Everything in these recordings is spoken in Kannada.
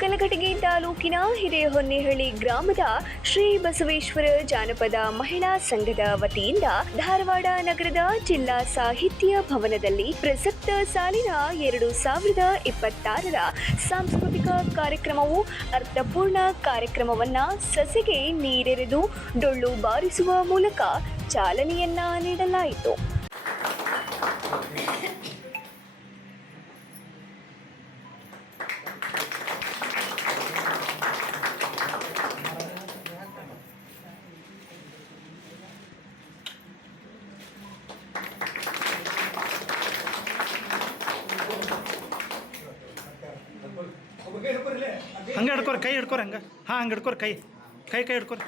ಕಲಘಟಗಿ ತಾಲೂಕಿನ ಹಿರೇಹೊನ್ನೆಹಳ್ಳಿ ಗ್ರಾಮದ ಶ್ರೀ ಬಸವೇಶ್ವರ ಜಾನಪದ ಮಹಿಳಾ ಸಂಘದ ವತಿಯಿಂದ ಧಾರವಾಡ ನಗರದ ಜಿಲ್ಲಾ ಸಾಹಿತ್ಯ ಭವನದಲ್ಲಿ ಪ್ರಸಕ್ತ ಸಾಲಿನ 2026ರ ಸಾಂಸ್ಕೃತಿಕ ಕಾರ್ಯಕ್ರಮವು ಅರ್ಥಪೂರ್ಣ ಕಾರ್ಯಕ್ರಮವನ್ನ ಸಸಿಗೆ ನೀರೆರೆದು ಡೊಳ್ಳು ಬಾರಿಸುವ ಮೂಲಕ ಚಾಲನೆಯನ್ನ ನೀಡಲಾಯಿತು. ಹಂಗೆ ಹಿಡ್ಕೊರಿ, ಕೈ ಹಿಡ್ಕೊರಿ, ಹಂಗೆ ಹಂಗೆ ಹಿಡ್ಕೊರಿ, ಕೈ ಹಿಡ್ಕೊರಿ.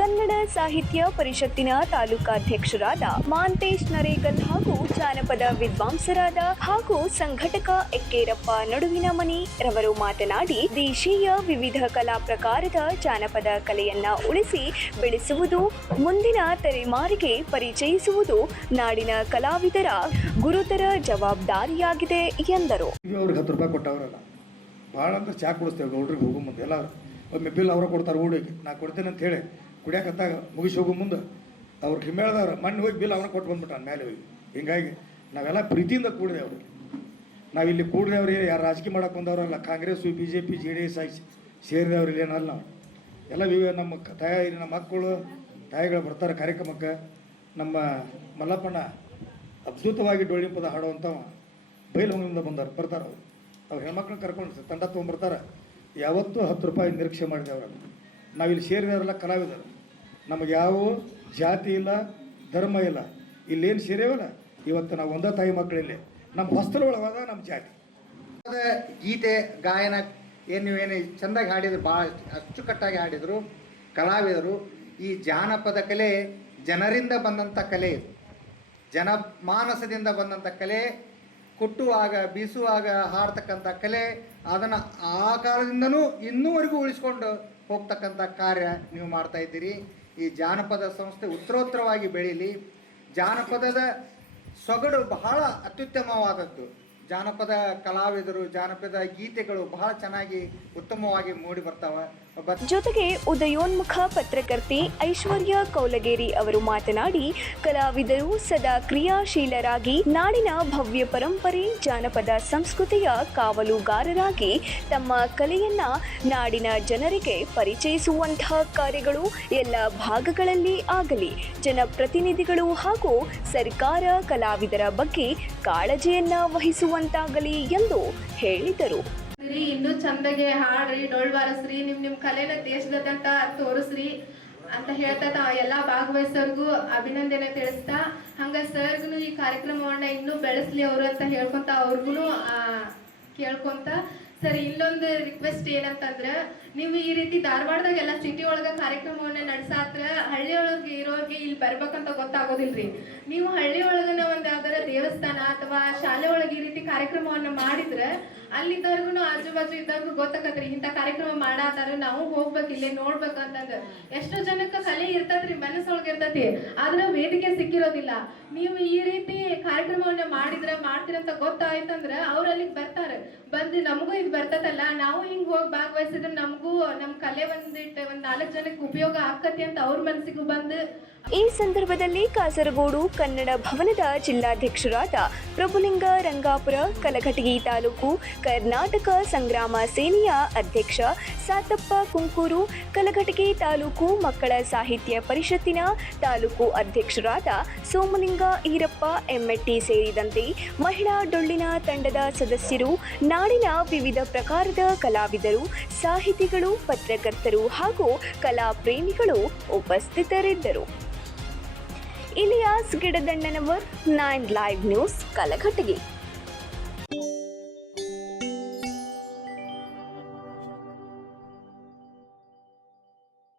ಕನ್ನಡ ಸಾಹಿತ್ಯ ಪರಿಷತ್ತಿನ ತಾಲೂಕಾಧ್ಯಕ್ಷರಾದ ಮಾಂತೇಶ್ ನರೇಗಲ್ ಹಾಗೂ ಜಾನಪದ ವಿದ್ವಾಂಸರಾದ ಹಾಗೂ ಸಂಘಟಕ ಎಕ್ಕೇರಪ್ಪ ನಡುವಿನ ಮನಿ ರವರು ಮಾತನಾಡಿ ದೇಶೀಯ ವಿವಿಧ ಕಲಾ ಪ್ರಕಾರದ ಜಾನಪದ ಕಲೆಯನ್ನ ಉಳಿಸಿ ಬೆಳೆಸುವುದು, ಮುಂದಿನ ತಲೆಮಾರಿಗೆ ಪರಿಚಯಿಸುವುದು ನಾಡಿನ ಕಲಾವಿದರ ಗುರುತರ ಜವಾಬ್ದಾರಿಯಾಗಿದೆ ಎಂದರು. ಭಾಳ ಅಂದ್ರೆ ಚಾ ಕುಡಿಸ್ತೇವೆ ಗೌಡ್ರಿಗೆ ಹೋಗೋ ಮುಂದೆ ಎಲ್ಲ ಒಮ್ಮೆ ಬಿಲ್ ಅವರ ಕೊಡ್ತಾರೆ ಊಡಿಗೆ, ನಾ ಕೊಡ್ತೇನೆ ಅಂತ ಹೇಳಿ ಕುಡಿಯಾಕತ್ತಾಗ ಮುಗಿಸಿ ಹೋಗೋ ಮುಂದೆ ಅವ್ರು ಹಿಮೇಳ್ದವ್ರು ಮಣ್ಣು ಹೋಗಿ ಬಿಲ್ ಅವನ ಕೊಟ್ಟು ಬಂದ್ಬಿಟ್ಟಾನ ಮೇಲೆ ಹೋಗಿ. ಹಿಂಗಾಗಿ ನಾವೆಲ್ಲ ಪ್ರೀತಿಯಿಂದ ಕೂಡಿದೆ ಅವ್ರಿಗೆ. ನಾವಿಲ್ಲಿ ಕೂಡಿದವ್ರು ಯಾರು ರಾಜಕೀಯ ಮಾಡೋಕೆ ಬಂದವರಲ್ಲ, ಕಾಂಗ್ರೆಸ್ BJP JDS ಆಗಿ ಸೇರಿದವ್ರು ಇಲ್ಲೇನಲ್ಲ. ನಾವು ಎಲ್ಲ ನಮ್ಮ ತಾಯಿ ನಮ್ಮ ಮಕ್ಕಳು ತಾಯಿಗಳು ಬರ್ತಾರೆ ಕಾರ್ಯಕ್ರಮಕ್ಕೆ. ನಮ್ಮ ಮಲ್ಲಪ್ಪಣ್ಣ ಅದ್ಭುತವಾಗಿ ಡೊಳ್ಳಿ ಪದ ಹಾಡುವಂಥವ ಬೈಲಹೊಂಗದಿಂದ ಬರ್ತಾರೆ ಅವ್ರು ಹೆಣ್ಮಕ್ಳನ್ನ ಕರ್ಕೊಂಡು ತಂಡ ತೊಗೊಂಬರ್ತಾರೆ. ಯಾವತ್ತೂ 10 ರೂಪಾಯಿ ನಿರೀಕ್ಷೆ ಮಾಡಿದೆವ್ರು. ನಾವಿಲ್ಲಿ ಸೇರಿದವರೆಲ್ಲ ಕಲಾವಿದರು, ನಮಗೆ ಯಾವ ಜಾತಿ ಇಲ್ಲ, ಧರ್ಮ ಇಲ್ಲ. ಇಲ್ಲೇನು ಸೇರೇವಲ್ಲ ಇವತ್ತು ನಾವು ಒಂದೇ ತಾಯಿ ಮಕ್ಕಳಿಲ್ಲಿ ನಮ್ಮ ಹೊಸ್ತಲೊಳಗಾದ ನಮ್ಮ ಜಾತಿ. ಗೀತೆ ಗಾಯನ ಏನು ಚೆಂದಾಗಿ ಹಾಡಿದ್ರು, ಭಾಳ ಅಚ್ಚುಕಟ್ಟಾಗಿ ಹಾಡಿದರು ಕಲಾವಿದರು. ಈ ಜಾನಪದ ಕಲೆ ಜನರಿಂದ ಬಂದಂಥ ಕಲೆ, ಇದು ಜನಮಾನಸದಿಂದ ಬಂದಂಥ ಕಲೆ, ಕುಟ್ಟುವಾಗ ಬೀಸುವಾಗ ಹಾಡ್ತಕ್ಕಂಥ ಕಲೆ. ಅದನ್ನು ಆ ಕಾಲದಿಂದನೂ ಇನ್ನೂವರೆಗೂ ಉಳಿಸ್ಕೊಂಡು ಹೋಗ್ತಕ್ಕಂಥ ಕಾರ್ಯ ನೀವು ಮಾಡ್ತಾಯಿದ್ದೀರಿ. ಈ ಜಾನಪದ ಸಂಸ್ಥೆ ಉತ್ತರೋತ್ತರವಾಗಿ ಬೆಳೀಲಿ. ಜಾನಪದದ ಸೊಗಡು ಬಹಳ ಅತ್ಯುತ್ತಮವಾದದ್ದು. ಜಾನಪದ ಕಲಾವಿದರು, ಜಾನಪದ ಗೀತೆಗಳು ಬಹಳ ಚೆನ್ನಾಗಿ ಉತ್ತಮವಾಗಿ ಮೂಡಿ ಬರ್ತಾವೆ. ಜೊತೆಗೆ ಉದಯೋನ್ಮುಖ ಪತ್ರಕರ್ತೆ ಐಶ್ವರ್ಯ ಕೌಲಗೇರಿ ಅವರು ಮಾತನಾಡಿ, ಕಲಾವಿದರು ಸದಾ ಕ್ರಿಯಾಶೀಲರಾಗಿ ನಾಡಿನ ಭವ್ಯ ಪರಂಪರೆ ಜಾನಪದ ಸಂಸ್ಕೃತಿಯ ಕಾವಲುಗಾರರಾಗಿ ತಮ್ಮ ಕಲೆಯನ್ನ ನಾಡಿನ ಜನರಿಗೆ ಪರಿಚಯಿಸುವಂತಹ ಕಾರ್ಯಗಳು ಎಲ್ಲ ಭಾಗಗಳಲ್ಲಿ ಆಗಲಿ. ಜನಪ್ರತಿನಿಧಿಗಳು ಹಾಗೂ ಸರ್ಕಾರ ಕಲಾವಿದರ ಬಗ್ಗೆ ಕಾಳಜಿಯನ್ನ ವಹಿಸುವಂತಾಗಲಿ ಎಂದು ಹೇಳಿದರು. ಇನ್ನೂ ಚಂದಗೆ ಹಾಡ್ರಿ, ಡೊಳ್ಳು ಬಾರಿಸ್ರಿ, ನಿಮ್ ಕಲೆನ ದೇಶದಾದ್ಯಂತ ತೋರಿಸ್ರಿ ಅಂತ ಹೇಳ್ತಾ ಎಲ್ಲಾ ಭಾಗವಹಿಸೋರ್ಗು ಅಭಿನಂದನೆ ತಿಳಿಸ್ತಾ, ಹಂಗ ಸರ್ಗುನು ಈ ಕಾರ್ಯಕ್ರಮವನ್ನ ಇನ್ನೂ ಬೆಳೆಸ್ಲಿ ಅವರು ಅಂತ ಹೇಳ್ಕೊಂತ ಅವ್ರಿಗೂ ಕೇಳ್ಕೊಂತ. ಸರಿ, ಇಲ್ಲೊಂದು ರಿಕ್ವೆಸ್ಟ್ ಏನಂತಂದ್ರ, ನೀವು ಈ ರೀತಿ ಧಾರವಾಡದಾಗ ಎಲ್ಲ ಸಿಟಿ ಒಳಗ ಕಾರ್ಯಕ್ರಮವನ್ನ ನಡೆಸಾತ್ರ ಹಳ್ಳಿ ಒಳಗೆ ಇರೋರಿಗೆ ಇಲ್ಲಿ ಬರ್ಬೇಕಂತ ಗೊತ್ತಾಗೋದಿಲ್ರಿ. ನೀವು ಹಳ್ಳಿ ಒಳಗನ ಒಂದ್ ಯಾವ್ದಾರ ದೇವಸ್ಥಾನ ಅಥವಾ ಶಾಲೆ ಒಳಗೆ ಈ ರೀತಿ ಕಾರ್ಯಕ್ರಮವನ್ನ ಮಾಡಿದ್ರೆ ಅಲ್ಲಿದ್ದವ್ರಿಗೂ ಆಜು ಬಾಜು ಇದ್ದವ್ರಿಗೂ ಗೊತ್ತಾಕತ್ರಿ, ಇಂಥ ಕಾರ್ಯಕ್ರಮ ಮಾಡಾತಾರ, ನಾವು ಹೋಗ್ಬೇಕು, ಇಲ್ಲೇ ನೋಡ್ಬೇಕಂತಂದ. ಎಷ್ಟೋ ಜನಕ್ಕೆ ಕಲೆ ಇರ್ತದ್ರಿ, ಮನಸ್ಸೊಳಗೆ ಇರ್ತತಿ, ಆದ್ರೆ ವೇದಿಕೆ ಸಿಕ್ಕಿರೋದಿಲ್ಲ. ನೀವು ಈ ರೀತಿ ಕಾರ್ಯಕ್ರಮವನ್ನ ಮಾಡ್ತೀರಂತ ಗೊತ್ತಾಯ್ತಂದ್ರ ಅವ್ರು ಅಲ್ಲಿಗೆ ಬರ್ತಾರೆ. ಬಂದು ನಮಗೂ ಇದು ಬರ್ತದಲ್ಲ, ನಾವು ಹಿಂಗ್ ಹೋಗಿ ಭಾಗವಹಿಸಿದ್ರೆ ನಮಗೂ ನಮ್ ಕಲೆ ಒಂದ್ 4 ಜನಕ್ಕೆ ಉಪಯೋಗ ಆಕತಿ ಅಂತ ಅವ್ರ ಮನಸ್ಸಿಗೂ ಬಂದು. ಈ ಸಂದರ್ಭದಲ್ಲಿ ಕಾಸರಗೋಡು ಕನ್ನಡ ಭವನದ ಜಿಲ್ಲಾಧ್ಯಕ್ಷರಾದ ಪ್ರಭುಲಿಂಗ ರಂಗಾಪುರ, ಕಲಘಟಗಿ ತಾಲೂಕು ಕರ್ನಾಟಕ ಸಂಗ್ರಾಮ ಸೇನೆಯ ಅಧ್ಯಕ್ಷ ಸಾತಪ್ಪ ಕುಂಕೂರು, ಕಲಘಟಗಿ ತಾಲೂಕು ಮಕ್ಕಳ ಸಾಹಿತ್ಯ ಪರಿಷತ್ತಿನ ತಾಲೂಕು ಅಧ್ಯಕ್ಷರಾದ ಸೋಮಲಿಂಗ ಈರಪ್ಪ ಎಮ್ಮೆಟ್ಟಿ ಸೇರಿದಂತೆ ಮಹಿಳಾ ಡೊಳ್ಳಿನ ತಂಡದ ಸದಸ್ಯರು, ನಾಡಿನ ವಿವಿಧ ಪ್ರಕಾರದ ಕಲಾವಿದರು, ಸಾಹಿತಿಗಳು, ಪತ್ರಕರ್ತರು ಹಾಗೂ ಕಲಾ ಪ್ರೇಮಿಗಳು ಉಪಸ್ಥಿತರಿದ್ದರು. Ilyas Gidadandanavar, 9 live news, Kalghatgi.